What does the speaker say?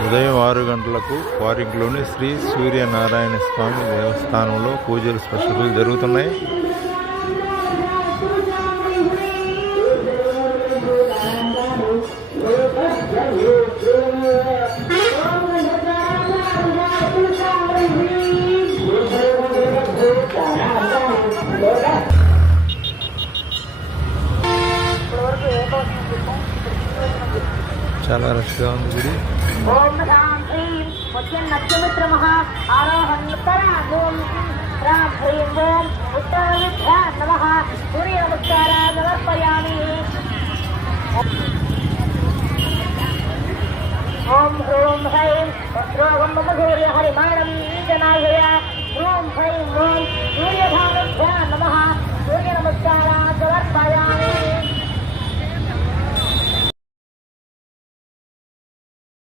ఉదయం ఆరు గంటలకు వారింట్లోని శ్రీ సూర్యనారాయణ స్వామి దేవస్థానంలో పూజలు స్పెషల్ జరుగుతున్నాయి. చాలా రష్గా ఉంది గుడి. ఓం రాం హ్రీం ముత్యం నత్యమిత్రమః ఆరోహణ్యుత్తరాగోం రాం హ్రీం ఓం ఉత్తరవిభ్యా నమః. సూర్య నమస్కారా సమర్పయామి ఓం హ్రూం హ్రైం వస్త్రోగం మమ సూర్య హరిమాణం ఓం హ్రైం ఓం సూర్య